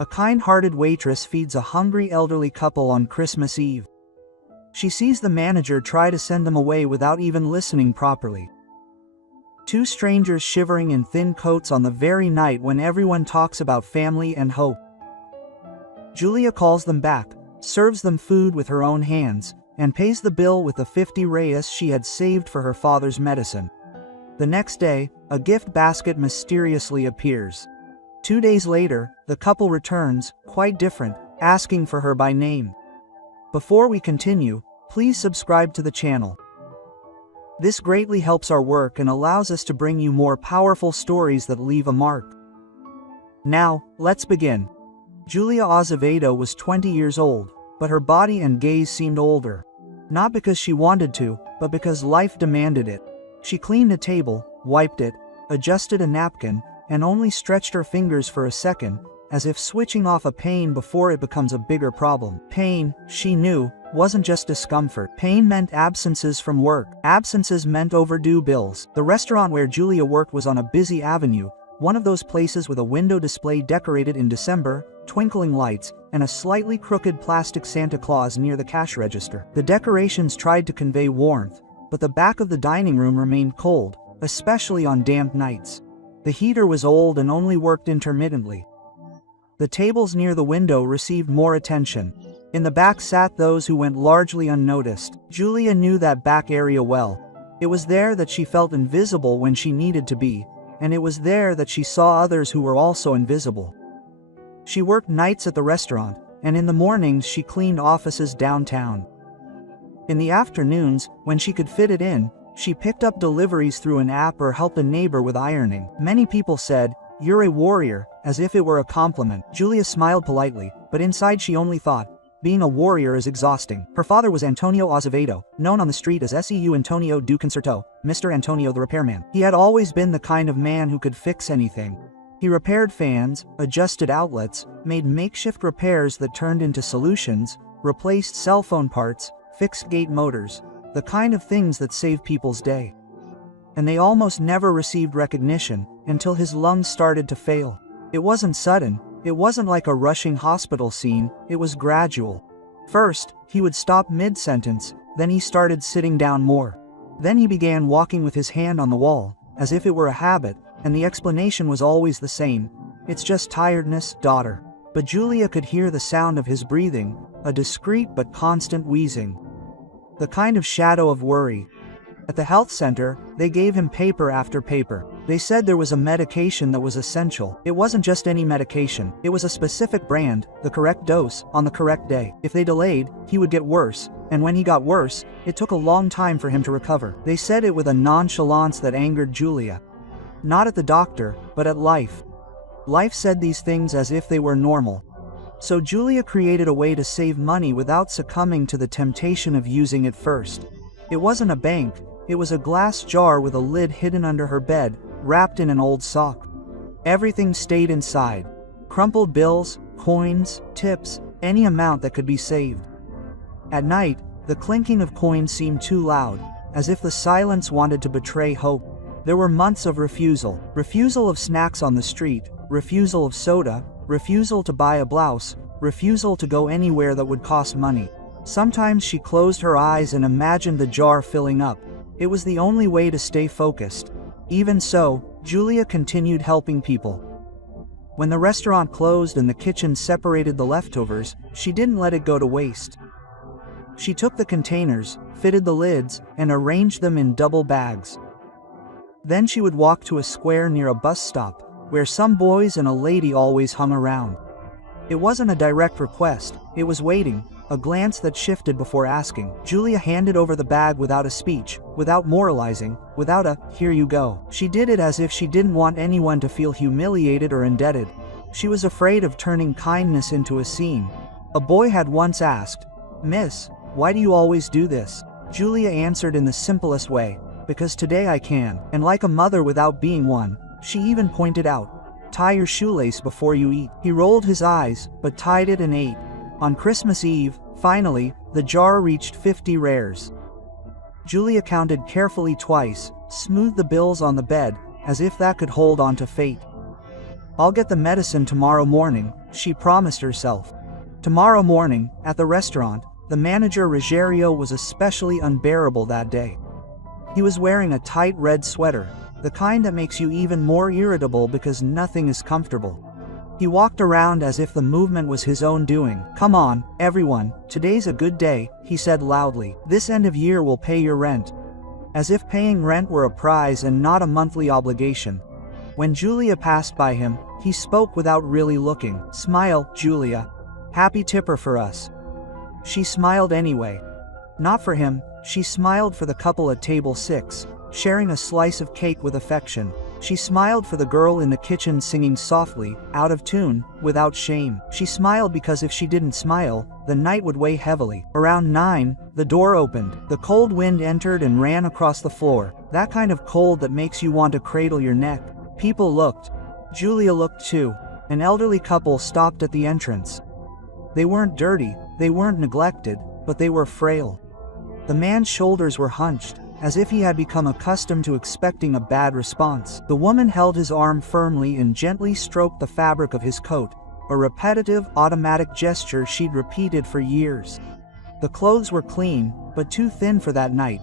A kind-hearted waitress feeds a hungry elderly couple on Christmas Eve. She sees the manager try to send them away without even listening properly. Two strangers shivering in thin coats on the very night when everyone talks about family and hope. Julia calls them back, serves them food with her own hands, and pays the bill with the 50 reais she had saved for her father's medicine. The next day, a gift basket mysteriously appears. 2 days later, the couple returns, quite different, asking for her by name. Before we continue, please subscribe to the channel. This greatly helps our work and allows us to bring you more powerful stories that leave a mark. Now, let's begin. Julia Azevedo was 20 years old, but her body and gaze seemed older. Not because she wanted to, but because life demanded it. She cleaned a table, wiped it, adjusted a napkin, and only stretched her fingers for a second, as if switching off a pain before it becomes a bigger problem. Pain, she knew, wasn't just discomfort. Pain meant absences from work. Absences meant overdue bills. The restaurant where Julia worked was on a busy avenue, one of those places with a window display decorated in December, twinkling lights, and a slightly crooked plastic Santa Claus near the cash register. The decorations tried to convey warmth, but the back of the dining room remained cold, especially on damp nights. The heater was old and only worked intermittently. The tables near the window received more attention. In the back sat those who went largely unnoticed. Julia knew that back area well. It was there that she felt invisible when she needed to be, and it was there that she saw others who were also invisible. She worked nights at the restaurant, and in the mornings she cleaned offices downtown. In the afternoons, when she could fit it in, she picked up deliveries through an app or helped a neighbor with ironing. Many people said, "You're a warrior," as if it were a compliment. Julia smiled politely, but inside she only thought, being a warrior is exhausting. Her father was Antonio Azevedo, known on the street as Seu Antonio do Concerto, Mr. Antonio the repairman. He had always been the kind of man who could fix anything. He repaired fans, adjusted outlets, made makeshift repairs that turned into solutions, replaced cell phone parts, fixed gate motors, the kind of things that save people's day. And they almost never received recognition, until his lungs started to fail. It wasn't sudden, it wasn't like a rushing hospital scene, it was gradual. First, he would stop mid-sentence, then he started sitting down more. Then he began walking with his hand on the wall, as if it were a habit, and the explanation was always the same: "It's just tiredness, daughter." But Julia could hear the sound of his breathing, a discreet but constant wheezing. The kind of shadow of worry. At the health center, they gave him paper after paper. They said there was a medication that was essential. It wasn't just any medication, it was a specific brand, the correct dose, on the correct day. If they delayed, he would get worse, and when he got worse, it took a long time for him to recover. They said it with a nonchalance that angered Julia. Not at the doctor, but at life. Life said these things as if they were normal. So Julia created a way to save money without succumbing to the temptation of using it first. It wasn't a bank, it was a glass jar with a lid hidden under her bed, wrapped in an old sock. Everything stayed inside. Crumpled bills, coins, tips, any amount that could be saved. At night, the clinking of coins seemed too loud, as if the silence wanted to betray hope. There were months of refusal. Refusal of snacks on the street, refusal of soda, refusal to buy a blouse, refusal to go anywhere that would cost money. Sometimes she closed her eyes and imagined the jar filling up. It was the only way to stay focused. Even so, Julia continued helping people. When the restaurant closed and the kitchen separated the leftovers, she didn't let it go to waste. She took the containers, fitted the lids, and arranged them in double bags. Then she would walk to a square near a bus stop, where some boys and a lady always hung around. It wasn't a direct request, it was waiting, a glance that shifted before asking. Julia handed over the bag without a speech, without moralizing, without a, "Here you go." She did it as if she didn't want anyone to feel humiliated or indebted. She was afraid of turning kindness into a scene. A boy had once asked, "Miss, why do you always do this?" Julia answered in the simplest way, "Because today I can." And like a mother without being one, she even pointed out, "Tie your shoelace before you eat." He rolled his eyes, but tied it and ate. On Christmas Eve, finally, the jar reached 50 rares. Julia counted carefully twice, smoothed the bills on the bed, as if that could hold on to fate. I'll get the medicine tomorrow morning, she promised herself. Tomorrow morning, at the restaurant, the manager Rogério was especially unbearable that day. He was wearing a tight red sweater, the kind that makes you even more irritable because nothing is comfortable. He walked around as if the movement was his own doing. Come on, everyone, today's a good day, he said loudly. This end of year will pay your rent. As if paying rent were a prize and not a monthly obligation. When Julia passed by him, he spoke without really looking. Smile, Julia. Happy tipper for us. She smiled anyway. Not for him, she smiled for the couple at table 6, sharing a slice of cake with affection. She smiled for the girl in the kitchen singing softly, out of tune, without shame. She smiled because if she didn't smile, the night would weigh heavily. Around 9, the door opened. The cold wind entered and ran across the floor. That kind of cold that makes you want to cradle your neck. People looked. Julia looked too. An elderly couple stopped at the entrance. They weren't dirty, they weren't neglected, but they were frail. The man's shoulders were hunched, as if he had become accustomed to expecting a bad response. The woman held his arm firmly and gently stroked the fabric of his coat, a repetitive, automatic gesture she'd repeated for years. The clothes were clean, but too thin for that night.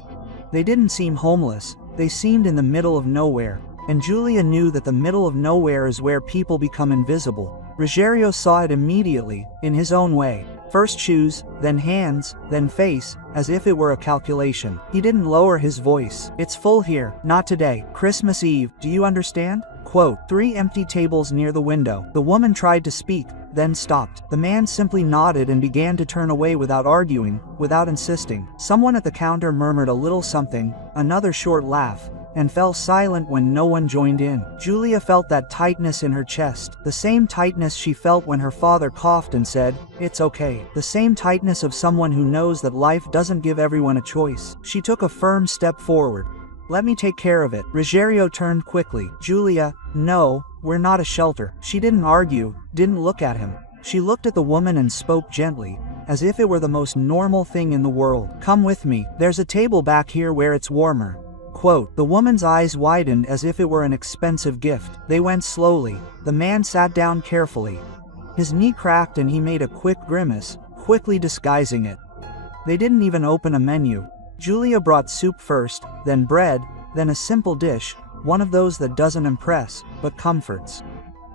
They didn't seem homeless, they seemed in the middle of nowhere. And Julia knew that the middle of nowhere is where people become invisible. Rogério saw it immediately, in his own way. First shoes, then hands, then face, as if it were a calculation. He didn't lower his voice. It's full here, not today. Christmas Eve, do you understand? Quote, 3 empty tables near the window. The woman tried to speak, then stopped. The man simply nodded and began to turn away without arguing, without insisting. Someone at the counter murmured a little something, another short laugh, and fell silent when no one joined in. Julia felt that tightness in her chest, the same tightness she felt when her father coughed and said, "It's okay." The same tightness of someone who knows that life doesn't give everyone a choice. She took a firm step forward. "Let me take care of it." Rogério turned quickly. "Julia, no, we're not a shelter." She didn't argue, didn't look at him. She looked at the woman and spoke gently, as if it were the most normal thing in the world. "Come with me, there's a table back here where it's warmer." Quote, the woman's eyes widened as if it were an expensive gift. They went slowly. The man sat down carefully. His knee cracked and he made a quick grimace, quickly disguising it. They didn't even open a menu. Julia brought soup first, then bread, then a simple dish, one of those that doesn't impress, but comforts.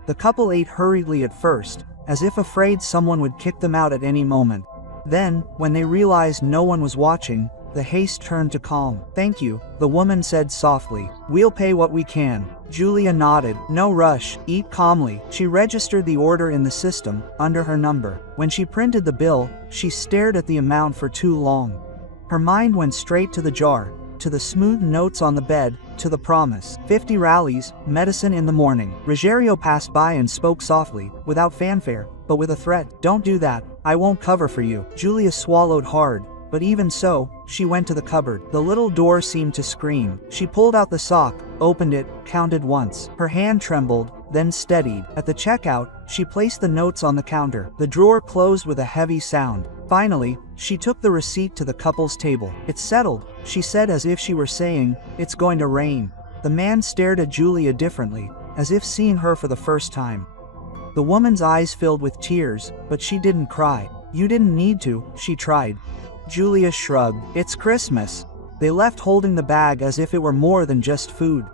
The couple ate hurriedly at first, as if afraid someone would kick them out at any moment. Then, when they realized no one was watching, the haste turned to calm. "Thank you," the woman said softly. "We'll pay what we can." Julia nodded. "No rush, eat calmly." She registered the order in the system, under her number. When she printed the bill, she stared at the amount for too long. Her mind went straight to the jar, to the smooth notes on the bed, to the promise. 50 rallies, medicine in the morning. Rogério passed by and spoke softly, without fanfare, but with a threat. "Don't do that, I won't cover for you." Julia swallowed hard. But even so, she went to the cupboard. The little door seemed to scream. She pulled out the sock, opened it, counted once. Her hand trembled, then steadied. At the checkout, she placed the notes on the counter. The drawer closed with a heavy sound. Finally, she took the receipt to the couple's table. "It's settled," she said as if she were saying, "It's going to rain." The man stared at Julia differently, as if seeing her for the first time. The woman's eyes filled with tears, but she didn't cry. "You didn't need to," she tried. Julia shrugged. "It's Christmas." They left holding the bag as if it were more than just food.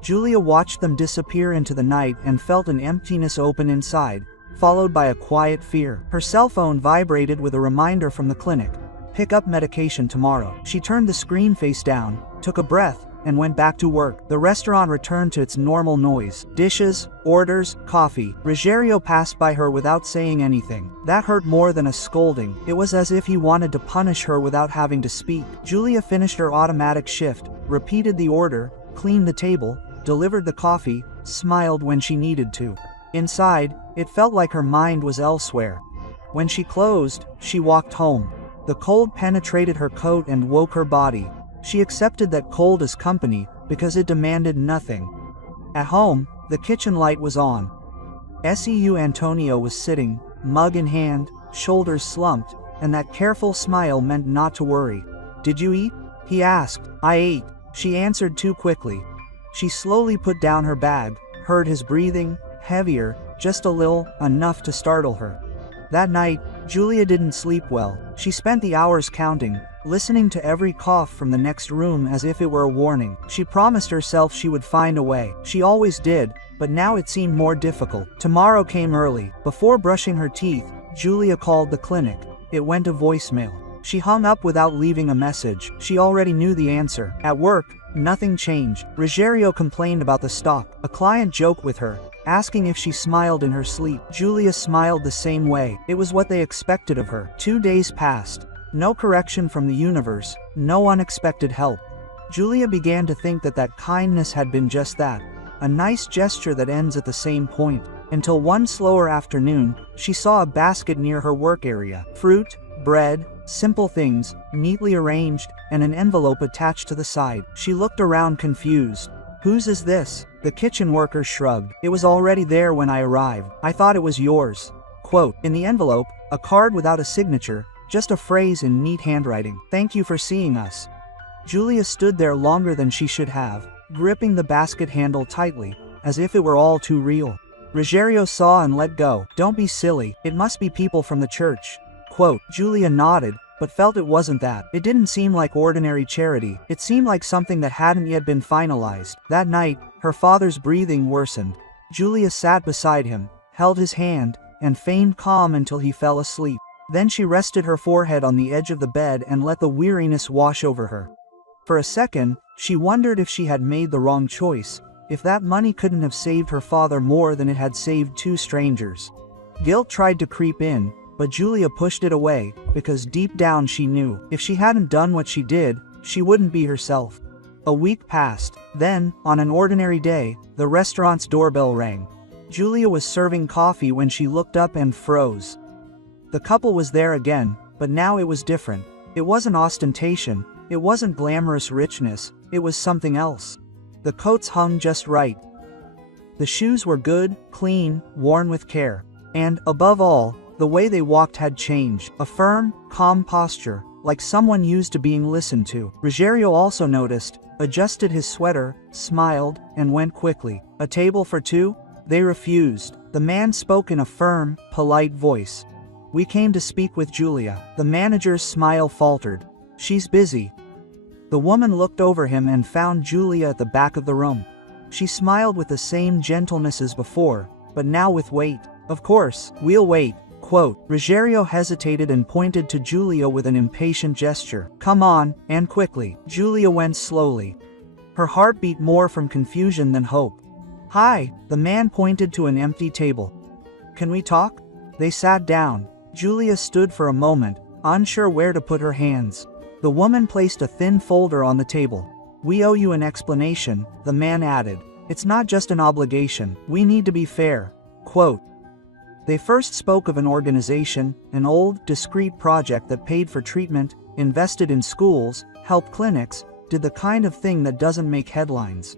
Julia watched them disappear into the night and felt an emptiness open inside, followed by a quiet fear. Her cell phone vibrated with a reminder from the clinic. "Pick up medication tomorrow." She turned the screen face down, took a breath, and went back to work. The restaurant returned to its normal noise. Dishes, orders, coffee. Rogério passed by her without saying anything. That hurt more than a scolding. It was as if he wanted to punish her without having to speak. Julia finished her automatic shift, repeated the order, cleaned the table, delivered the coffee, smiled when she needed to. Inside, it felt like her mind was elsewhere. When she closed, she walked home. The cold penetrated her coat and woke her body. She accepted that cold as company, because it demanded nothing. At home, the kitchen light was on. Seu Antonio was sitting, mug in hand, shoulders slumped, and that careful smile meant not to worry. "Did you eat?" he asked. "I ate," she answered too quickly. She slowly put down her bag, heard his breathing, heavier, just a little, enough to startle her. That night, Julia didn't sleep well. She spent the hours counting, listening to every cough from the next room as if it were a warning. She promised herself she would find a way. She always did, but now it seemed more difficult. Tomorrow came early. Before brushing her teeth, Julia called the clinic. It went to voicemail. She hung up without leaving a message. She already knew the answer. At work, nothing changed. Ruggiero complained about the stock. A client joked with her, asking if she smiled in her sleep. Julia smiled the same way. It was what they expected of her. 2 days passed. No correction from the universe, no unexpected help. Julia began to think that kindness had been just that, a nice gesture that ends at the same point. Until one slower afternoon, she saw a basket near her work area. Fruit, bread, simple things, neatly arranged, and an envelope attached to the side. She looked around confused. "Whose is this?" The kitchen worker shrugged. "It was already there when I arrived. I thought it was yours." Quote, in the envelope, a card without a signature, just a phrase in neat handwriting. "Thank you for seeing us." Julia stood there longer than she should have, gripping the basket handle tightly, as if it were all too real. Ruggiero saw and let go. "Don't be silly, it must be people from the church." Quote, Julia nodded, but felt it wasn't that. It didn't seem like ordinary charity. It seemed like something that hadn't yet been finalized. That night, her father's breathing worsened. Julia sat beside him, held his hand, and feigned calm until he fell asleep. Then she rested her forehead on the edge of the bed and let the weariness wash over her. For a second, she wondered if she had made the wrong choice, if that money couldn't have saved her father more than it had saved 2 strangers. Guilt tried to creep in, but Julia pushed it away, because deep down she knew, if she hadn't done what she did, she wouldn't be herself. A week passed. Then, on an ordinary day, the restaurant's doorbell rang. Julia was serving coffee when she looked up and froze. The couple was there again, but now it was different. It wasn't ostentation, it wasn't glamorous richness, it was something else. The coats hung just right. The shoes were good, clean, worn with care. And, above all, the way they walked had changed. A firm, calm posture, like someone used to being listened to. Ruggiero also noticed, adjusted his sweater, smiled, and went quickly. "A table for 2? They refused. The man spoke in a firm, polite voice. "We came to speak with Julia." The manager's smile faltered. "She's busy." The woman looked over him and found Julia at the back of the room. She smiled with the same gentleness as before, but now with weight. "Of course, we'll wait." Quote, Ruggiero hesitated and pointed to Julia with an impatient gesture. "Come on, and quickly." Julia went slowly. Her heart beat more from confusion than hope. "Hi," the man pointed to an empty table. "Can we talk?" They sat down. Julia stood for a moment, unsure where to put her hands. The woman placed a thin folder on the table. "We owe you an explanation," the man added. "It's not just an obligation. We need to be fair." Quote, they first spoke of an organization, an old, discreet project that paid for treatment, invested in schools, helped clinics, did the kind of thing that doesn't make headlines.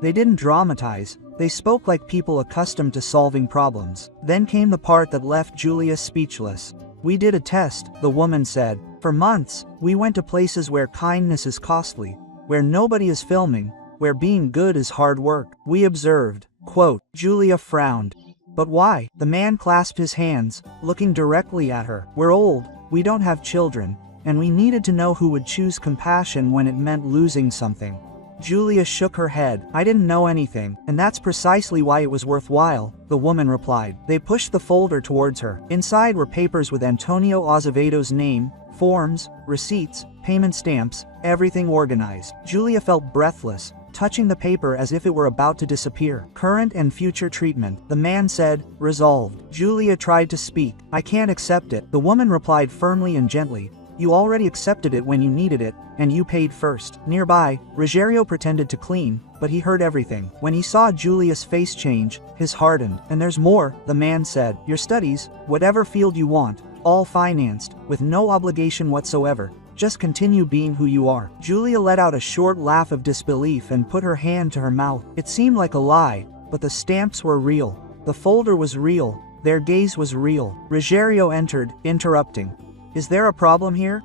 They didn't dramatize, they spoke like people accustomed to solving problems. Then came the part that left Julia speechless. "We did a test," the woman said. "For months, we went to places where kindness is costly, where nobody is filming, where being good is hard work. We observed." Quote, Julia frowned. "But why?" The man clasped his hands, looking directly at her. "We're old, we don't have children, and we needed to know who would choose compassion when it meant losing something." Julia shook her head. "I didn't know anything, and that's precisely why it was worthwhile," the woman replied. They pushed the folder towards her. Inside were papers with Antonio Azevedo's name, forms, receipts, payment stamps, everything organized. Julia felt breathless, touching the paper as if it were about to disappear. "Current and future treatment," the man said, resolved. Julia tried to speak. "I can't accept it," the woman replied firmly and gently. "You already accepted it when you needed it, and you paid first." Nearby, Ruggiero pretended to clean, but he heard everything. When he saw Julia's face change, his hardened. "And there's more," the man said. "Your studies, whatever field you want, all financed, with no obligation whatsoever. Just continue being who you are." Julia let out a short laugh of disbelief and put her hand to her mouth. It seemed like a lie, but the stamps were real. The folder was real. Their gaze was real. Ruggiero entered, interrupting. "Is there a problem here?"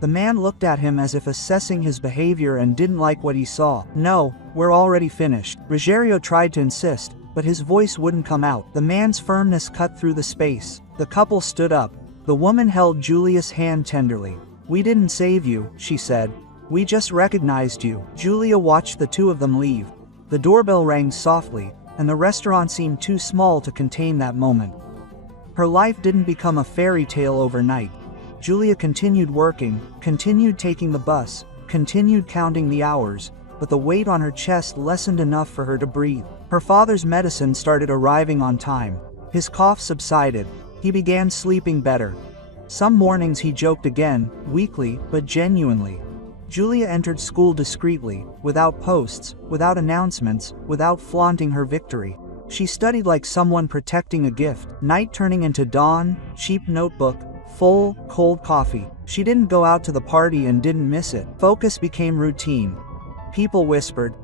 The man looked at him as if assessing his behavior and didn't like what he saw. "No, we're already finished." Ruggiero tried to insist, but his voice wouldn't come out. The man's firmness cut through the space. The couple stood up. The woman held Julia's hand tenderly. "We didn't save you," she said. "We just recognized you." Julia watched the two of them leave. The doorbell rang softly, and the restaurant seemed too small to contain that moment. Her life didn't become a fairy tale overnight. Julia continued working, continued taking the bus, continued counting the hours, but the weight on her chest lessened enough for her to breathe. Her father's medicine started arriving on time. His cough subsided. He began sleeping better. Some mornings he joked again, weakly but genuinely. Julia entered school discreetly, without posts, without announcements, without flaunting her victory. She studied like someone protecting a gift, night turning into dawn, cheap notebook, full, cold coffee. She didn't go out to the party and didn't miss it. Focus became routine. People whispered.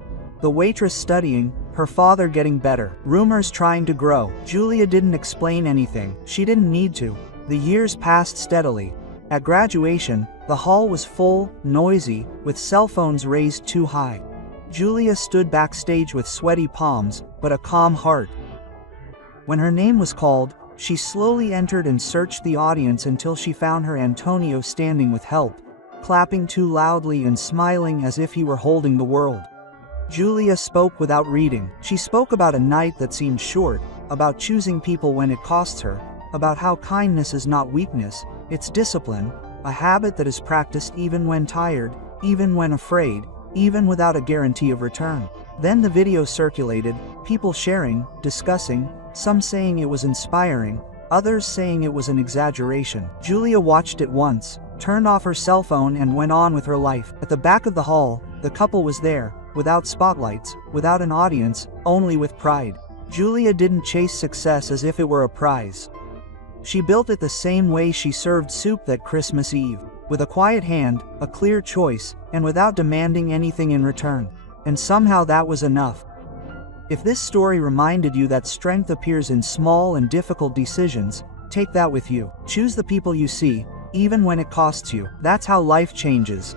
The waitress studying, her father getting better, rumors trying to grow. Julia didn't explain anything. She didn't need to. The years passed steadily. At graduation, the hall was full, noisy, with cell phones raised too high. Julia stood backstage with sweaty palms, but a calm heart. When her name was called, she slowly entered and searched the audience until she found her Antonio standing with help, clapping too loudly and smiling as if he were holding the world. Julia spoke without reading. She spoke about a night that seemed short, about choosing people when it costs her, about how kindness is not weakness, it's discipline, a habit that is practiced even when tired, even when afraid, even without a guarantee of return. Then the video circulated, people sharing, discussing, some saying it was inspiring, others saying it was an exaggeration. Julia watched it once, turned off her cell phone and went on with her life. At the back of the hall, the couple was there, without spotlights, without an audience, only with pride. Julia didn't chase success as if it were a prize. She built it the same way she served soup that Christmas Eve, with a quiet hand, a clear choice, and without demanding anything in return. And somehow that was enough. If this story reminded you that strength appears in small and difficult decisions, take that with you. Choose the people you see, even when it costs you. That's how life changes.